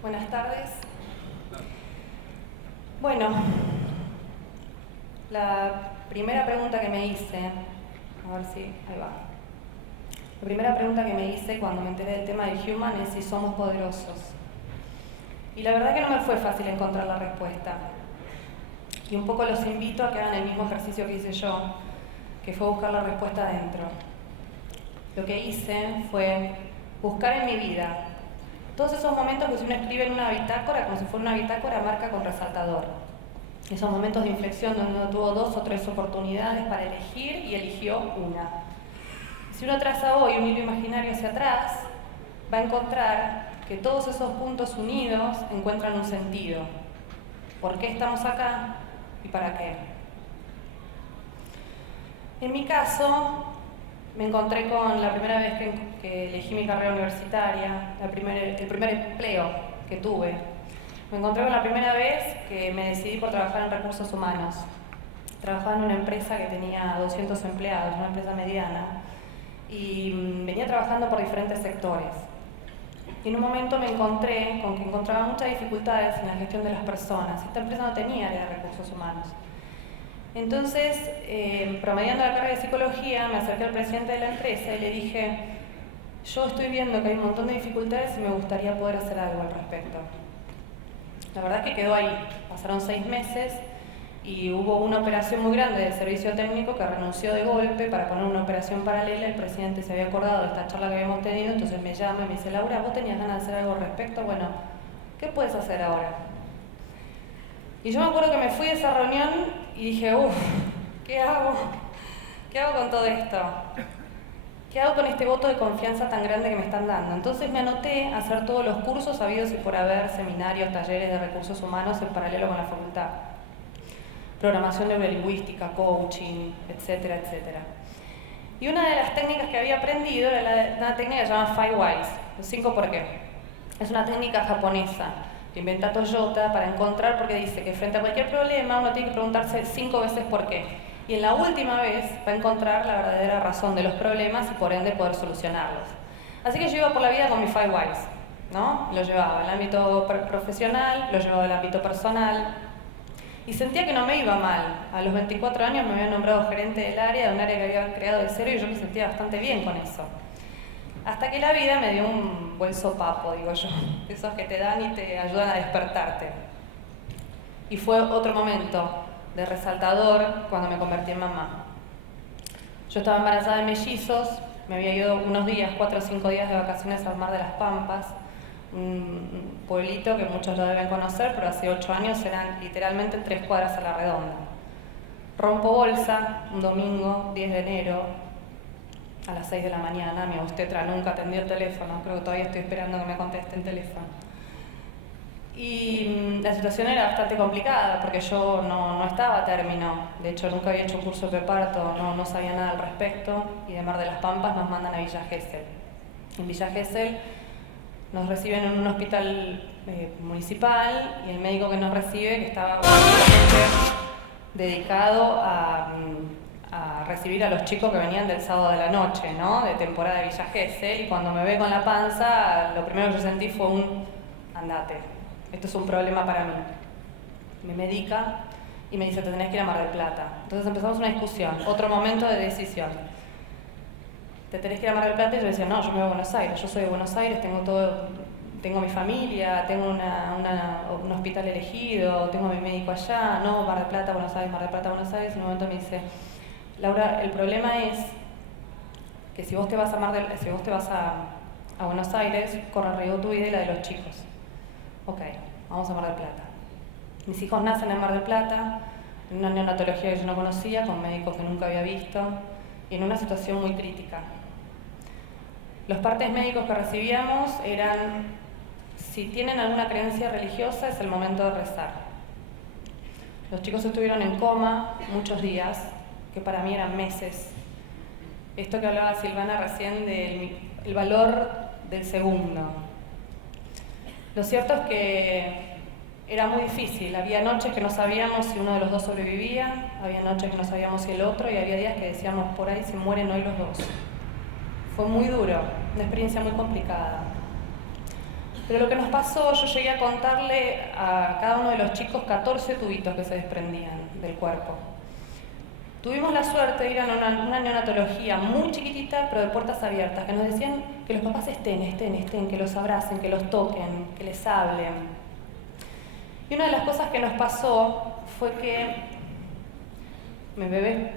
Buenas tardes. Bueno, la primera pregunta que me hice, a ver si, ahí va. La primera pregunta que me hice cuando me enteré del tema de Human es si somos poderosos. Y la verdad que no me fue fácil encontrar la respuesta. Y un poco los invito a que hagan el mismo ejercicio que hice yo, que fue buscar la respuesta adentro. Lo que hice fue buscar en mi vida todos esos momentos que si uno escribe en una bitácora, como si fuera una bitácora, marca con resaltador. Esos momentos de inflexión donde uno tuvo 2 o 3 oportunidades para elegir y eligió una. Si uno traza hoy un hilo imaginario hacia atrás, va a encontrar que todos esos puntos unidos encuentran un sentido. ¿Por qué estamos acá y para qué? En mi caso, me encontré con la primera vez que elegí mi carrera universitaria, el primer empleo que tuve. Me encontré con la primera vez que me decidí por trabajar en recursos humanos. Trabajaba en una empresa que tenía 200 empleados, una empresa mediana, y venía trabajando por diferentes sectores. Y en un momento me encontré con que encontraba muchas dificultades en la gestión de las personas. Esta empresa no tenía área de recursos humanos. Entonces, promediando la carrera de psicología, me acerqué al presidente de la empresa y le dije: yo estoy viendo que hay un montón de dificultades y me gustaría poder hacer algo al respecto. La verdad es que quedó ahí. Pasaron 6 meses y hubo una operación muy grande del servicio técnico que renunció de golpe para poner una operación paralela. El presidente se había acordado de esta charla que habíamos tenido, entonces me llama y me dice: Laura, ¿vos tenías ganas de hacer algo al respecto? Bueno, ¿qué puedes hacer ahora? Y yo me acuerdo que me fui de esa reunión y dije: ¿qué hago? ¿Qué hago con todo esto? ¿Qué hago con este voto de confianza tan grande que me están dando? Entonces me anoté a hacer todos los cursos habidos y por haber, seminarios, talleres de recursos humanos en paralelo con la facultad. Programación neurolingüística, coaching, etcétera, etcétera. Y una de las técnicas que había aprendido era una técnica que se llama 5 Whys, los 5 por qué. Es una técnica japonesa que inventa Toyota para encontrar, porque dice que frente a cualquier problema uno tiene que preguntarse 5 veces por qué. Y en la última vez va a encontrar la verdadera razón de los problemas y por ende poder solucionarlos. Así que yo iba por la vida con mis 5 Whys, ¿no? Lo llevaba al ámbito profesional, lo llevaba al ámbito personal. Y sentía que no me iba mal. A los 24 años me había nombrado gerente del área, de un área que había creado de cero, y yo me sentía bastante bien con eso. Hasta que la vida me dio un buen sopapo, digo yo, esos que te dan y te ayudan a despertarte. Y fue otro momento de resaltador cuando me convertí en mamá. Yo estaba embarazada de mellizos, me había ido unos días, 4 o 5 días de vacaciones al Mar de las Pampas, un pueblito que muchos lo deben conocer, pero hace 8 años eran literalmente 3 cuadras a la redonda. Rompo bolsa, un domingo, 10 de enero, a las 6 de la mañana. Mi obstetra nunca atendió el teléfono, creo que todavía estoy esperando que me conteste el teléfono. Y la situación era bastante complicada porque yo no estaba a término. De hecho, nunca había hecho un curso de preparto, no sabía nada al respecto. Y de Mar de las Pampas nos mandan a Villa Gesell. En Villa Gesell nos reciben en un hospital municipal, y el médico que nos recibe, que estaba dedicado a recibir a los chicos que venían del sábado de la noche, ¿no? De temporada de Villa Gesell, y cuando me ve con la panza, lo primero que yo sentí fue un: andate, esto es un problema para mí. Me medica y me dice: te tenés que ir a Mar del Plata. Entonces empezamos una discusión, otro momento de decisión. Te tenés que ir a Mar del Plata, y yo decía: no, yo me voy a Buenos Aires, yo soy de Buenos Aires, tengo mi familia, tengo un hospital elegido, tengo a mi médico allá. No, Mar del Plata, Buenos Aires, Mar del Plata, Buenos Aires. Y en un momento me dice: Laura, el problema es que si vos te vas a Buenos Aires, corre riesgo tu vida y la de los chicos. Ok, vamos a Mar del Plata. Mis hijos nacen en Mar del Plata, en una neonatología que yo no conocía, con médicos que nunca había visto, y en una situación muy crítica. Los partes médicos que recibíamos eran: si tienen alguna creencia religiosa, es el momento de rezar. Los chicos estuvieron en coma muchos días, que para mí eran meses. Esto que hablaba Silvana recién del valor del segundo. Lo cierto es que era muy difícil. Había noches que no sabíamos si uno de los dos sobrevivía, había noches que no sabíamos si el otro, y había días que decíamos: por ahí se mueren hoy los dos. Fue muy duro, una experiencia muy complicada. Pero lo que nos pasó, yo llegué a contarle a cada uno de los chicos 14 tubitos que se desprendían del cuerpo. Tuvimos la suerte de ir a una neonatología muy chiquitita, pero de puertas abiertas, que nos decían que los papás estén, que los abracen, que los toquen, que les hablen. Y una de las cosas que nos pasó fue que mis bebés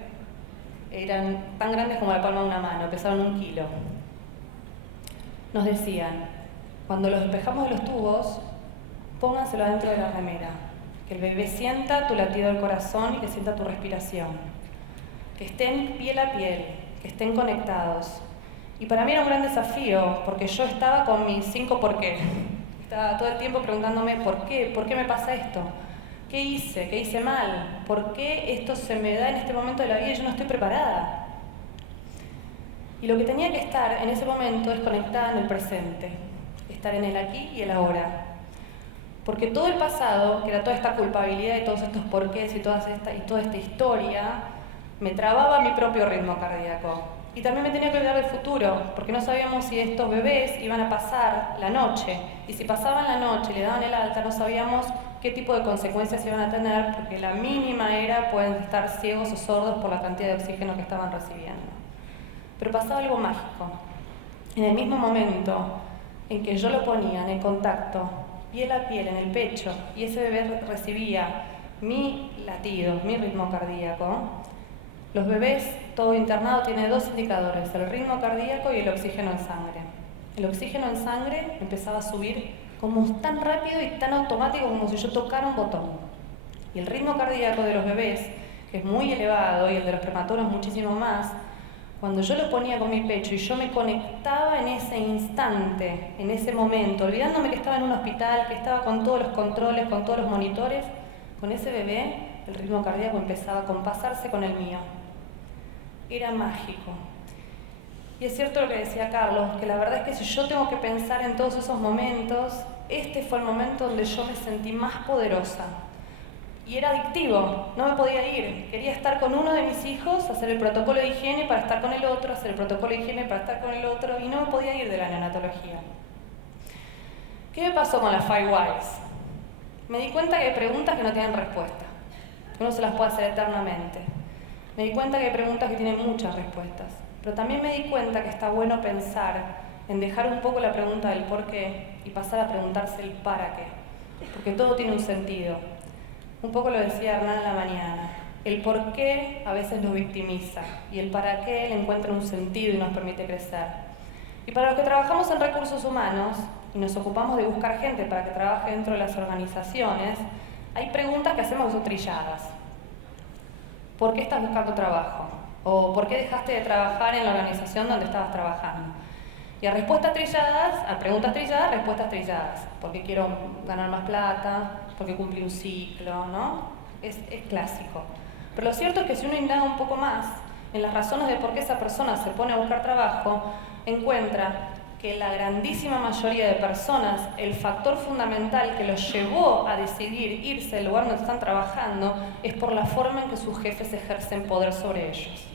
eran tan grandes como la palma de una mano, pesaban 1 kilo. Nos decían, cuando los despejamos de los tubos, pónganselo adentro de la remera, que el bebé sienta tu latido del corazón y que sienta tu respiración. Que estén piel a piel, que estén conectados. Y para mí era un gran desafío, porque yo estaba con mis 5 por qué. Estaba todo el tiempo preguntándome ¿por qué me pasa esto? ¿Qué hice? ¿Qué hice mal? ¿Por qué esto se me da en este momento de la vida y yo no estoy preparada? Y lo que tenía que estar en ese momento es conectada en el presente, estar en el aquí y el ahora. Porque todo el pasado, que era toda esta culpabilidad y todos estos porqués y toda esta historia, me trababa mi propio ritmo cardíaco. Y también me tenía que olvidar del futuro, porque no sabíamos si estos bebés iban a pasar la noche. Y si pasaban la noche y le daban el alta, no sabíamos qué tipo de consecuencias iban a tener, porque la mínima era pueden estar ciegos o sordos por la cantidad de oxígeno que estaban recibiendo. Pero pasaba algo mágico. En el mismo momento en que yo lo ponía en el contacto, piel a piel, en el pecho, y ese bebé recibía mi latido, mi ritmo cardíaco. Los bebés, todo internado, tiene 2 indicadores, el ritmo cardíaco y el oxígeno en sangre. El oxígeno en sangre empezaba a subir como tan rápido y tan automático como si yo tocara un botón. Y el ritmo cardíaco de los bebés, que es muy elevado, y el de los prematuros muchísimo más, cuando yo lo ponía con mi pecho y yo me conectaba en ese instante, en ese momento, olvidándome que estaba en un hospital, que estaba con todos los controles, con todos los monitores, con ese bebé el ritmo cardíaco empezaba a compasarse con el mío. Era mágico. Y es cierto lo que decía Carlos, que la verdad es que si yo tengo que pensar en todos esos momentos, este fue el momento donde yo me sentí más poderosa. Y era adictivo, no me podía ir. Quería estar con uno de mis hijos, hacer el protocolo de higiene para estar con el otro, hacer el protocolo de higiene para estar con el otro, y no me podía ir de la neonatología. ¿Qué me pasó con las 5 Whys? Me di cuenta que hay preguntas que no tienen respuesta. Uno se las puede hacer eternamente. Me di cuenta que hay preguntas que tienen muchas respuestas, pero también me di cuenta que está bueno pensar en dejar un poco la pregunta del por qué y pasar a preguntarse el para qué, porque todo tiene un sentido. Un poco lo decía Hernán en la mañana, el por qué a veces nos victimiza y el para qué le encuentra un sentido y nos permite crecer. Y para los que trabajamos en recursos humanos y nos ocupamos de buscar gente para que trabaje dentro de las organizaciones, hay preguntas que hacemos que son trilladas. ¿Por qué estás buscando trabajo? ¿O por qué dejaste de trabajar en la organización donde estabas trabajando? Y a respuestas trilladas, a preguntas trilladas, respuestas trilladas. ¿Por qué quiero ganar más plata? ¿Por qué cumplí un ciclo? ¿No? Es clásico. Pero lo cierto es que si uno indaga un poco más en las razones de por qué esa persona se pone a buscar trabajo, encuentra que la grandísima mayoría de personas, el factor fundamental que los llevó a decidir irse del lugar donde están trabajando es por la forma en que sus jefes ejercen poder sobre ellos.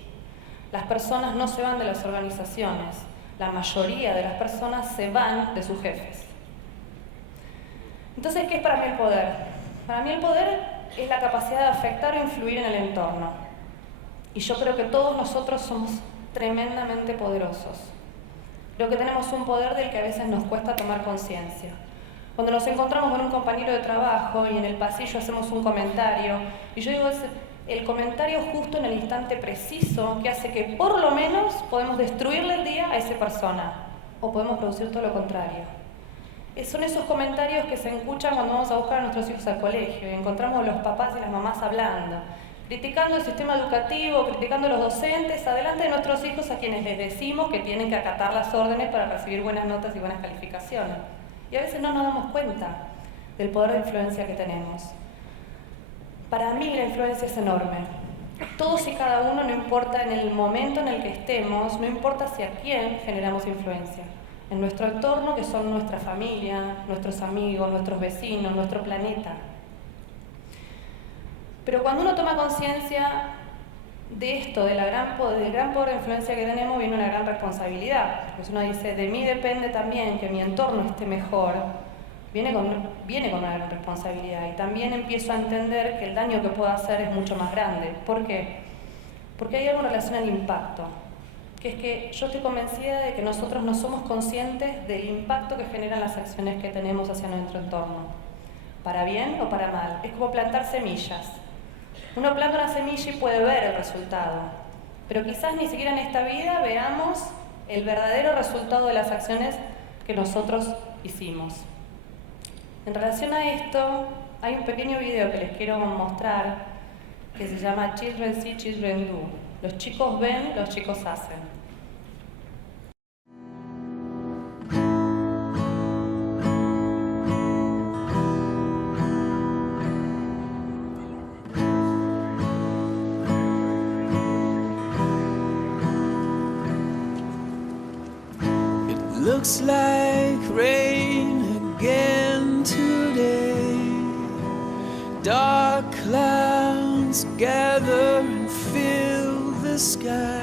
Las personas no se van de las organizaciones, la mayoría de las personas se van de sus jefes. Entonces, ¿qué es para mí el poder? Para mí el poder es la capacidad de afectar o influir en el entorno. Y yo creo que todos nosotros somos tremendamente poderosos. Creo que tenemos un poder del que a veces nos cuesta tomar conciencia. Cuando nos encontramos con un compañero de trabajo y en el pasillo hacemos un comentario, y yo digo, es el comentario justo en el instante preciso que hace que por lo menos podemos destruirle el día a esa persona, o podemos producir todo lo contrario. Son esos comentarios que se escuchan cuando vamos a buscar a nuestros hijos al colegio y encontramos a los papás y las mamás hablando, criticando el sistema educativo, criticando a los docentes, adelante de nuestros hijos a quienes les decimos que tienen que acatar las órdenes para recibir buenas notas y buenas calificaciones. Y a veces no nos damos cuenta del poder de influencia que tenemos. Para mí la influencia es enorme. Todos y cada uno, no importa en el momento en el que estemos, no importa hacia quién generamos influencia. En nuestro entorno, que son nuestra familia, nuestros amigos, nuestros vecinos, nuestro planeta. Pero cuando uno toma conciencia de esto, del gran poder de influencia que tenemos, viene una gran responsabilidad. Pues uno dice, de mí depende también que mi entorno esté mejor, viene con una gran responsabilidad y también empiezo a entender que el daño que puedo hacer es mucho más grande. ¿Por qué? Porque hay algo en relación al impacto, que es que yo estoy convencida de que nosotros no somos conscientes del impacto que generan las acciones que tenemos hacia nuestro entorno, para bien o para mal. Es como plantar semillas. Uno planta una semilla y puede ver el resultado, pero quizás ni siquiera en esta vida veamos el verdadero resultado de las acciones que nosotros hicimos. En relación a esto, hay un pequeño video que les quiero mostrar que se llama Children See, Children Do. Los chicos ven, los chicos hacen. Looks like rain again today. Dark clouds gather and fill the sky.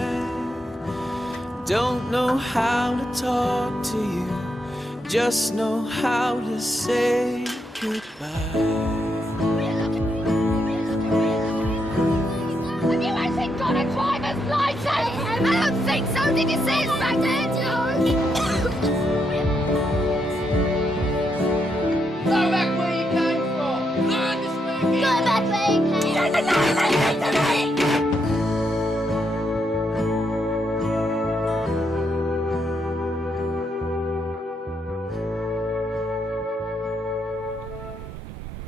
Don't know how to talk to you, just know how to say goodbye. Have you actually got a driver's license? I don't think so. Did you see his back there? Go back where you came from. Learn to speak English. Go back where you came. You don't know anything to me.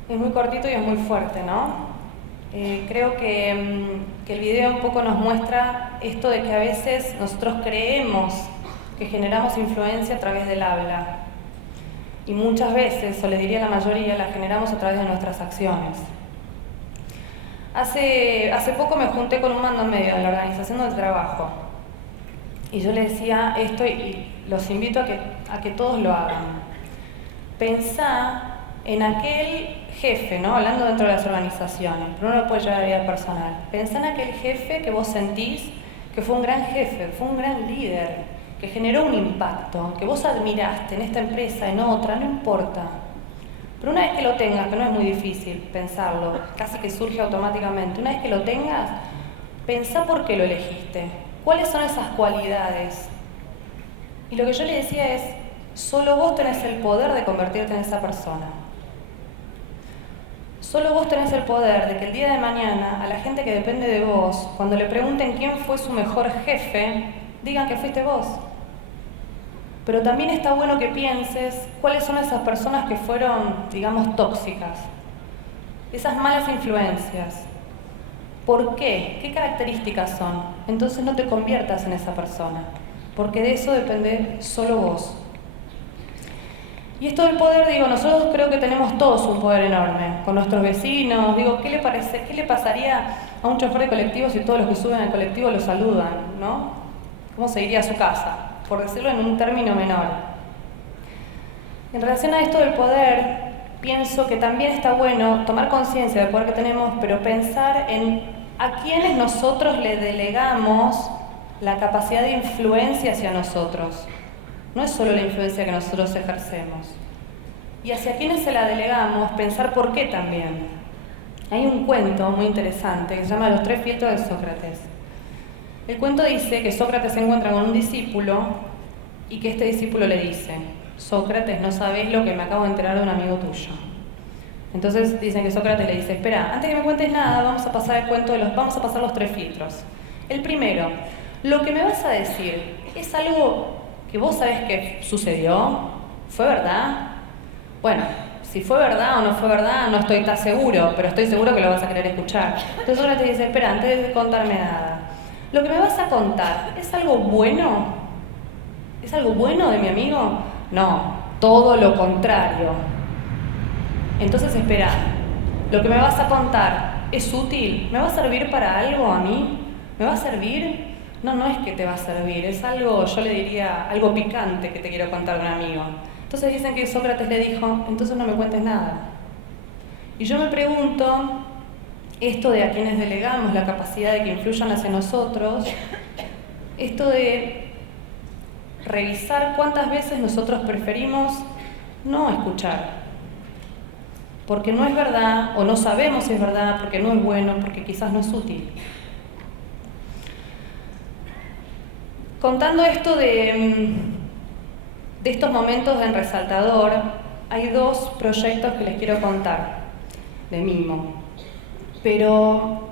Es muy cortito y es muy fuerte, ¿no? Creo que el video un poco nos muestra esto de que a veces nosotros creemos que generamos influencia a través del habla. Y muchas veces, o le diría la mayoría, la generamos a través de nuestras acciones. Hace poco me junté con un mando medio de la organización del trabajo. Y yo le decía esto y los invito a que todos lo hagan. Pensá en aquel jefe, ¿no? Hablando dentro de las organizaciones, pero uno lo puede llevar a la vida personal. Pensá en aquel jefe que vos sentís que fue un gran jefe, fue un gran líder, que generó un impacto, que vos admiraste en esta empresa, en otra, no importa. Pero una vez que lo tengas, que no es muy difícil pensarlo, casi que surge automáticamente, una vez que lo tengas, pensá por qué lo elegiste, cuáles son esas cualidades. Y lo que yo le decía es, solo vos tenés el poder de convertirte en esa persona. Solo vos tenés el poder de que el día de mañana, a la gente que depende de vos, cuando le pregunten quién fue su mejor jefe, digan que fuiste vos. Pero también está bueno que pienses cuáles son esas personas que fueron, digamos, tóxicas. Esas malas influencias. ¿Por qué? ¿Qué características son? Entonces no te conviertas en esa persona, porque de eso depende solo vos. Y esto del poder, digo, nosotros creo que tenemos todos un poder enorme, con nuestros vecinos, digo, ¿qué le pasaría a un chofer de colectivo si todos los que suben al colectivo lo saludan, ¿no? ¿Cómo se iría a su casa? Por decirlo en un término menor. En relación a esto del poder, pienso que también está bueno tomar conciencia del poder que tenemos, pero pensar en a quiénes nosotros le delegamos la capacidad de influencia hacia nosotros. No es solo la influencia que nosotros ejercemos. Y hacia quiénes se la delegamos, pensar por qué también. Hay un cuento muy interesante que se llama Los 3 filtros de Sócrates. El cuento dice que Sócrates se encuentra con un discípulo y que este discípulo le dice: Sócrates, no sabés lo que me acabo de enterar de un amigo tuyo. Entonces dicen que Sócrates le dice: espera, antes que me cuentes nada, vamos a pasar los 3 filtros. El primero, lo que me vas a decir es algo que vos sabés que sucedió, ¿fue verdad? Bueno, si fue verdad o no fue verdad, no estoy tan seguro, pero estoy seguro que lo vas a querer escuchar. Entonces ahora te dice, espera, antes de contarme nada, ¿lo que me vas a contar es algo bueno? ¿Es algo bueno de mi amigo? No, todo lo contrario. Entonces espera, ¿lo que me vas a contar es útil? ¿Me va a servir para algo a mí? ¿Me va a servir? No es que te va a servir, es algo, yo le diría, algo picante que te quiero contar de un amigo. Entonces dicen que Sócrates le dijo, entonces no me cuentes nada. Y yo me pregunto, esto de a quienes delegamos la capacidad de que influyan hacia nosotros, esto de revisar cuántas veces nosotros preferimos no escuchar, porque no es verdad, o no sabemos si es verdad, porque no es bueno, porque quizás no es útil. Contando esto de estos momentos en Resaltador, hay 2 proyectos que les quiero contar de mimo. Pero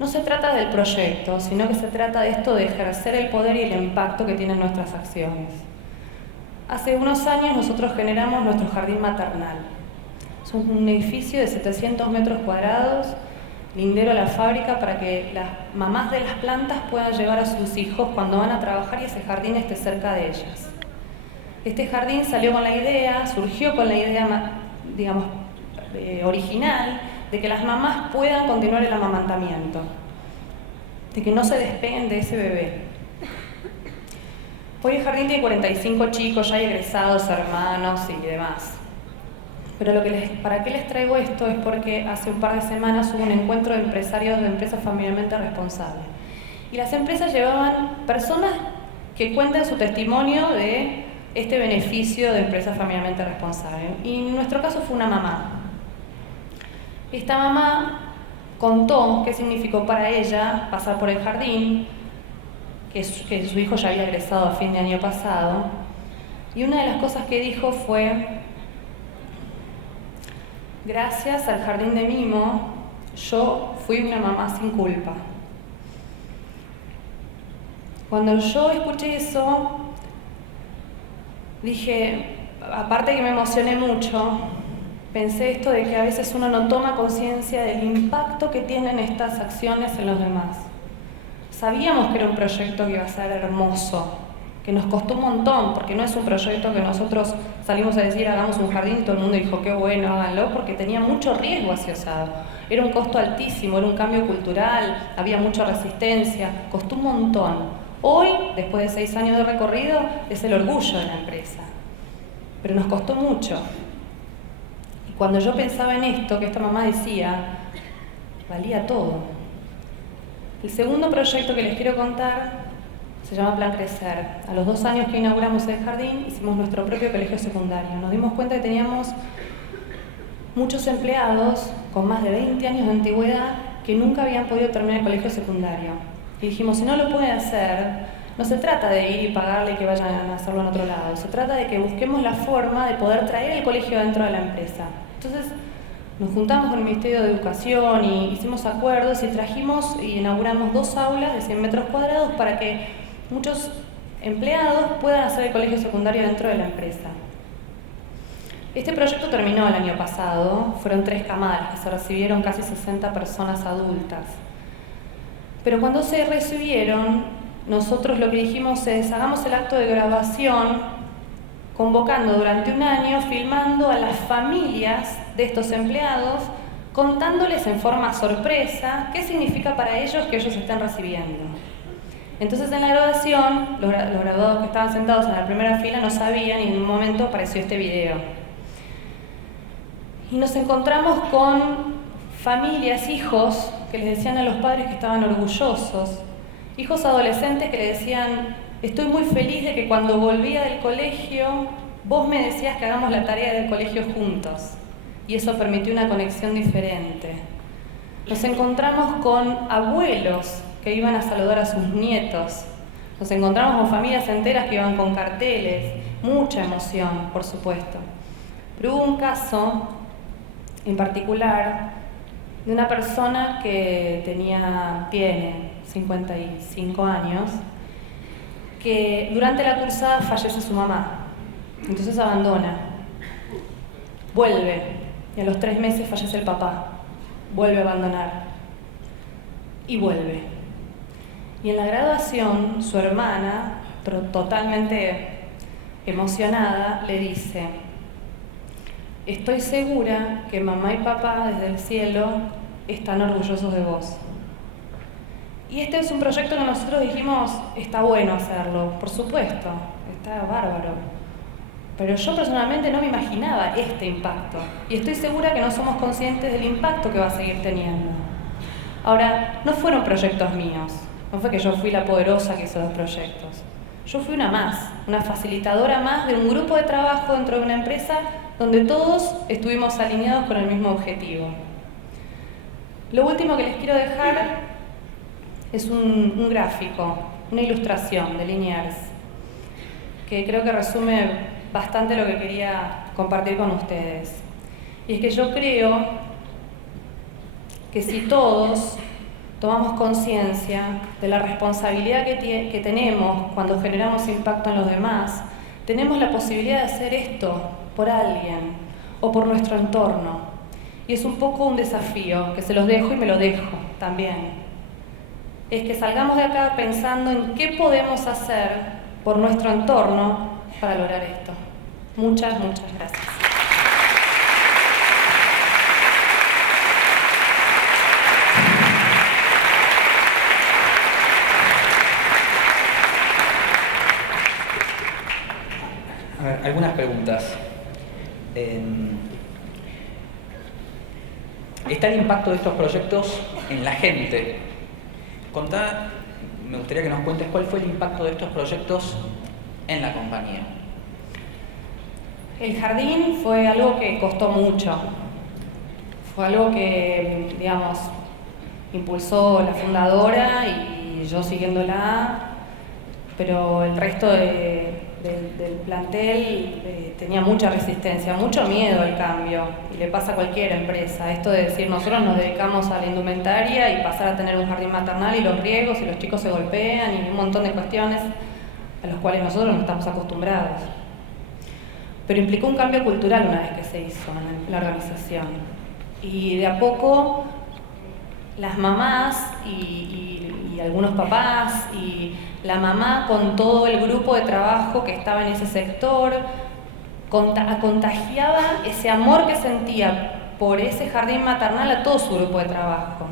no se trata del proyecto, sino que se trata de esto de ejercer el poder y el impacto que tienen nuestras acciones. Hace unos años nosotros generamos nuestro jardín maternal. Es un edificio de 700 metros cuadrados, lindero a la fábrica, para que las mamás de las plantas puedan llevar a sus hijos cuando van a trabajar y ese jardín esté cerca de ellas. Este jardín salió con la idea, surgió con la idea, digamos, original, de que las mamás puedan continuar el amamantamiento, de que no se despeguen de ese bebé. Hoy el jardín tiene 45 chicos, ya egresados, hermanos y demás. Pero ¿para qué les traigo esto? Es porque hace un par de semanas hubo un encuentro de empresarios de empresas familiarmente responsables. Y las empresas llevaban personas que cuentan su testimonio de este beneficio de empresas familiarmente responsables. Y en nuestro caso fue una mamá. Esta mamá contó qué significó para ella pasar por el jardín, que su hijo ya había egresado a fin de año pasado, y una de las cosas que dijo fue: gracias al jardín de mimo, yo fui una mamá sin culpa. Cuando yo escuché eso, dije, aparte que me emocioné mucho, pensé esto de que a veces uno no toma conciencia del impacto que tienen estas acciones en los demás. Sabíamos que era un proyecto que iba a ser hermoso, que nos costó un montón, porque no es un proyecto que nosotros salimos a decir hagamos un jardín y todo el mundo dijo qué bueno, háganlo, porque tenía mucho riesgo asociado. Era un costo altísimo, era un cambio cultural, había mucha resistencia, costó un montón. Hoy, después de 6 años de recorrido, es el orgullo de la empresa, pero nos costó mucho. Y cuando yo pensaba en esto, que esta mamá decía, valía todo. El segundo proyecto que les quiero contar se llama Plan Crecer. A los 2 años que inauguramos el jardín, hicimos nuestro propio colegio secundario. Nos dimos cuenta que teníamos muchos empleados con más de 20 años de antigüedad que nunca habían podido terminar el colegio secundario. Y dijimos, si no lo pueden hacer, no se trata de ir y pagarle y que vayan a hacerlo en otro lado. Se trata de que busquemos la forma de poder traer el colegio dentro de la empresa. Entonces, nos juntamos con el Ministerio de Educación y hicimos acuerdos y trajimos y inauguramos 2 aulas de 100 metros cuadrados para que muchos empleados puedan hacer el colegio secundario dentro de la empresa. Este proyecto terminó el año pasado, fueron 3 camadas que se recibieron, casi 60 personas adultas. Pero cuando se recibieron, nosotros lo que dijimos es, hagamos el acto de grabación, convocando durante un año, filmando a las familias de estos empleados, contándoles en forma sorpresa qué significa para ellos que ellos estén recibiendo. Entonces en la graduación, los graduados que estaban sentados en la primera fila no sabían y en un momento apareció este video. Y nos encontramos con familias, hijos, que les decían a los padres que estaban orgullosos, hijos adolescentes que le decían, estoy muy feliz de que cuando volvía del colegio, vos me decías que hagamos la tarea del colegio juntos. Y eso permitió una conexión diferente. Nos encontramos con abuelos que iban a saludar a sus nietos. Nos encontramos con familias enteras que iban con carteles. Mucha emoción, por supuesto. Pero hubo un caso en particular de una persona que tiene 55 años, que durante la cursada fallece su mamá. Entonces abandona. Vuelve. Y a los 3 meses fallece el papá. Vuelve a abandonar. Y vuelve. Y en la graduación, su hermana, pero totalmente emocionada, le dice, estoy segura que mamá y papá desde el cielo están orgullosos de vos. Y este es un proyecto que nosotros dijimos, está bueno hacerlo, por supuesto, está bárbaro. Pero yo personalmente no me imaginaba este impacto. Y estoy segura que no somos conscientes del impacto que va a seguir teniendo. Ahora, no fueron proyectos míos. No fue que yo fui la poderosa que hizo los proyectos. Yo fui una más, una facilitadora más de un grupo de trabajo dentro de una empresa donde todos estuvimos alineados con el mismo objetivo. Lo último que les quiero dejar es un gráfico, una ilustración de Liniers, que creo que resume bastante lo que quería compartir con ustedes. Y es que yo creo que si todos tomamos conciencia de la responsabilidad que tenemos cuando generamos impacto en los demás, tenemos la posibilidad de hacer esto por alguien o por nuestro entorno. Y es un poco un desafío que se los dejo y me lo dejo también. Es que salgamos de acá pensando en qué podemos hacer por nuestro entorno para lograr esto. Muchas, muchas gracias. A ver, algunas preguntas. ¿Está el impacto de estos proyectos en la gente? Me gustaría que nos cuentes cuál fue el impacto de estos proyectos en la compañía. El jardín fue algo que costó mucho. Fue algo que, digamos, impulsó la fundadora y yo siguiéndola, pero el resto del plantel tenía mucha resistencia, mucho miedo al cambio, y le pasa a cualquier empresa. Esto de decir, nosotros nos dedicamos a la indumentaria y pasar a tener un jardín maternal y los riegos y los chicos se golpean y un montón de cuestiones a los cuales nosotros no estamos acostumbrados. Pero implicó un cambio cultural una vez que se hizo en la organización. Y de a poco las mamás y algunos papás y la mamá con todo el grupo de trabajo que estaba en ese sector contagiaba ese amor que sentía por ese jardín maternal a todo su grupo de trabajo.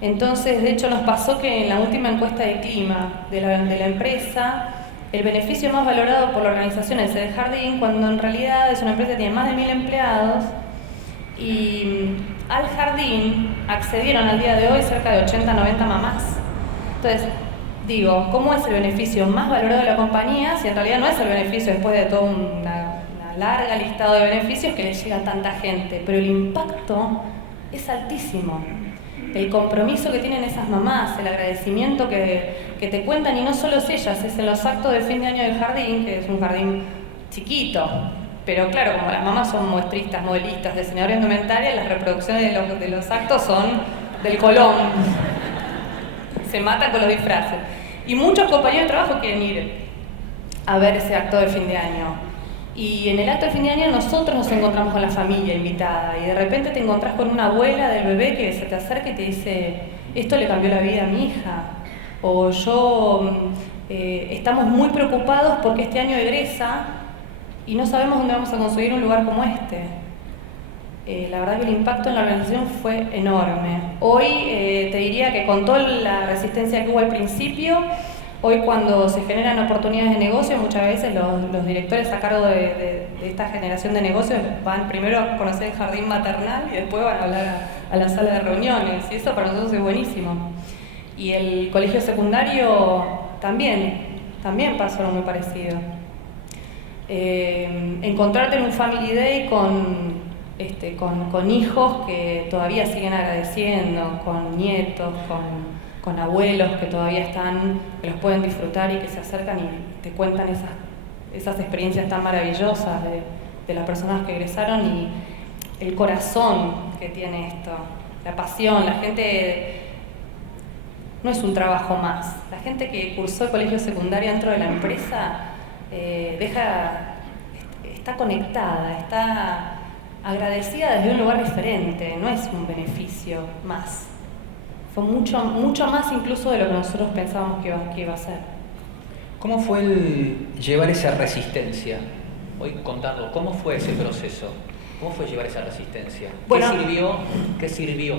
Entonces, de hecho, nos pasó que en la última encuesta de clima de la empresa, el beneficio más valorado por la organización es el jardín, cuando en realidad es una empresa que tiene más de 1000 empleados y al jardín accedieron al día de hoy cerca de 80-90 mamás. Entonces, digo, ¿cómo es el beneficio más valorado de la compañía si en realidad no es el beneficio después de toda una larga listado de beneficios que les llega a tanta gente? Pero el impacto es altísimo. El compromiso que tienen esas mamás, el agradecimiento que te cuentan, y no solo es ellas, es en los actos de fin de año del jardín, que es un jardín chiquito, pero claro, como las mamás son muestristas, modelistas, diseñadoras indumentarias, las reproducciones de los actos son del Colón. Se matan con los disfraces. Y muchos compañeros de trabajo quieren ir a ver ese acto de fin de año. Y en el acto de fin de año nosotros nos encontramos con la familia invitada y de repente te encontrás con una abuela del bebé que se te acerca y te dice: esto le cambió la vida a mi hija, o estamos muy preocupados porque este año egresa y no sabemos dónde vamos a conseguir un lugar como este. La verdad que el impacto en la organización fue enorme. Hoy te diría que con toda la resistencia que hubo al principio, hoy cuando se generan oportunidades de negocio, muchas veces los directores a cargo de esta generación de negocios van primero a conocer el jardín maternal y después van a hablar a la sala de reuniones, y eso para nosotros es buenísimo. Y el colegio secundario también pasó algo muy parecido. Encontrarte en un Family Day con hijos que todavía siguen agradeciendo, con nietos, con abuelos que todavía están, que los pueden disfrutar y que se acercan y te cuentan esas experiencias tan maravillosas de las personas que egresaron, y el corazón que tiene esto, la pasión. La gente no es un trabajo más. La gente que cursó el colegio secundario dentro de la empresa está conectada, está agradecida desde un lugar diferente, no es un beneficio más. Fue mucho más incluso de lo que nosotros pensábamos que iba a ser. ¿Cómo fue el llevar esa resistencia? Hoy contando, ¿cómo fue ese proceso? ¿Cómo fue llevar esa resistencia? Bueno, ¿Qué sirvió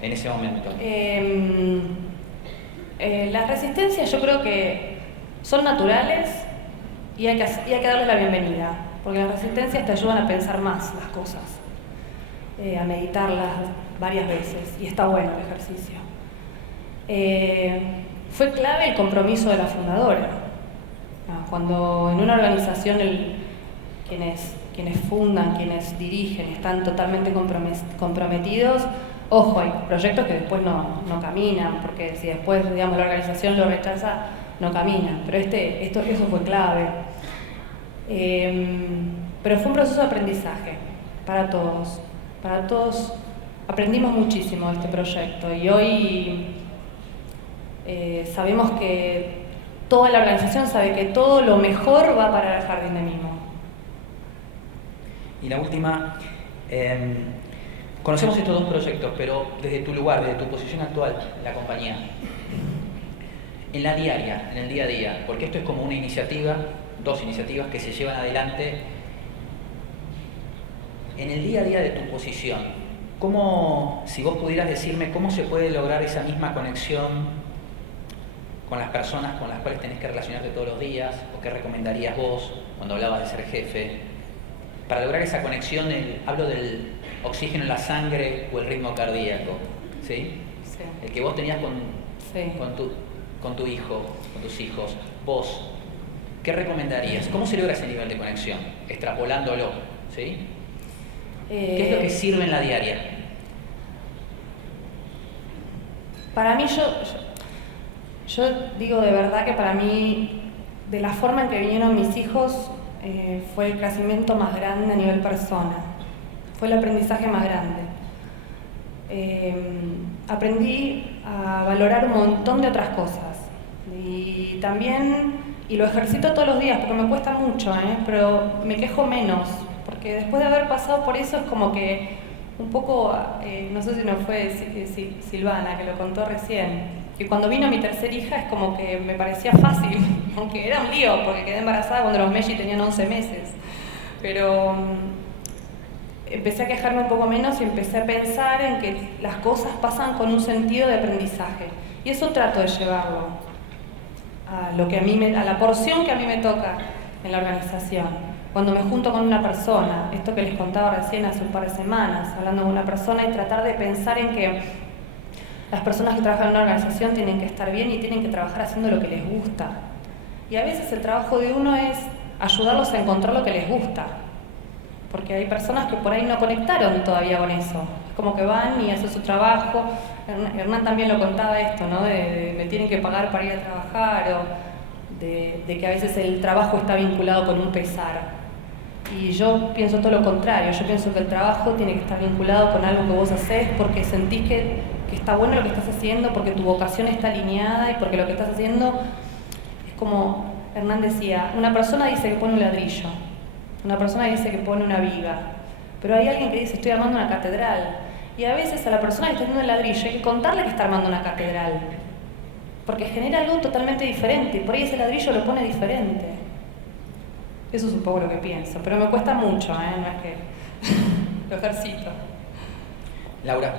en ese momento? Las resistencias yo creo que son naturales y hay que darles la bienvenida, porque las resistencias te ayudan a pensar más las cosas, a meditarlas varias veces, y está bueno el ejercicio. Fue clave el compromiso de la fundadora. Cuando en una organización quienes fundan, quienes dirigen, están totalmente comprometidos, ojo, hay proyectos que después no caminan, porque si después, digamos, la organización lo rechaza, no caminan. Pero eso fue clave. Pero fue un proceso de aprendizaje para todos. Para todos aprendimos muchísimo de este proyecto y hoy sabemos que toda la organización sabe que todo lo mejor va para el Jardín de Mimo. Y la última, conocemos estos dos proyectos, pero desde tu lugar, desde tu posición actual en la compañía, en la diaria, en el día a día, porque esto es como una iniciativa, dos iniciativas que se llevan adelante. En el día a día de tu posición, ¿cómo, si vos pudieras decirme cómo se puede lograr esa misma conexión con las personas con las cuales tenés que relacionarte todos los días, o qué recomendarías vos cuando hablabas de ser jefe, para lograr esa conexión? Hablo del oxígeno en la sangre o el ritmo cardíaco, ¿sí? Sí. El que vos tenías Sí. con tu hijo, con tus hijos. Vos, ¿qué recomendarías? ¿Cómo se logra ese nivel de conexión? Extrapolándolo, ¿sí? ¿Qué es lo que sirve en la diaria? Para mí, yo digo de verdad que para mí, de la forma en que vinieron mis hijos, fue el crecimiento más grande a nivel persona. Fue el aprendizaje más grande. Aprendí a valorar un montón de otras cosas. Y también, y lo ejercito todos los días porque me cuesta mucho, pero me quejo menos. Porque después de haber pasado por eso es como que un poco, no sé si no fue Silvana que lo contó recién, que cuando vino mi tercera hija es como que me parecía fácil, aunque era un lío porque quedé embarazada cuando los Messi tenían 11 meses. Pero empecé a quejarme un poco menos y empecé a pensar en que las cosas pasan con un sentido de aprendizaje. Y eso trato de llevarlo a la porción que a mí me toca en la organización. Cuando me junto con una persona, esto que les contaba recién hace un par de semanas, hablando con una persona y tratar de pensar en que las personas que trabajan en una organización tienen que estar bien y tienen que trabajar haciendo lo que les gusta. Y a veces el trabajo de uno es ayudarlos a encontrar lo que les gusta. Porque hay personas que por ahí no conectaron todavía con eso. Es como que van y hacen su trabajo. Hernán también lo contaba esto, ¿no? De me tienen que pagar para ir a trabajar, o de que a veces el trabajo está vinculado con un pesar. Y yo pienso todo lo contrario. Yo pienso que el trabajo tiene que estar vinculado con algo que vos hacés porque sentís que está bueno lo que estás haciendo, porque tu vocación está alineada y porque lo que estás haciendo es como Hernán decía, una persona dice que pone un ladrillo, una persona dice que pone una viga, pero hay alguien que dice estoy armando una catedral. Y a veces a la persona que está haciendo el ladrillo hay que contarle que está armando una catedral, porque genera algo totalmente diferente y por ahí ese ladrillo lo pone diferente. Eso es un poco lo que pienso, pero me cuesta mucho, no es que lo ejercito. Laura.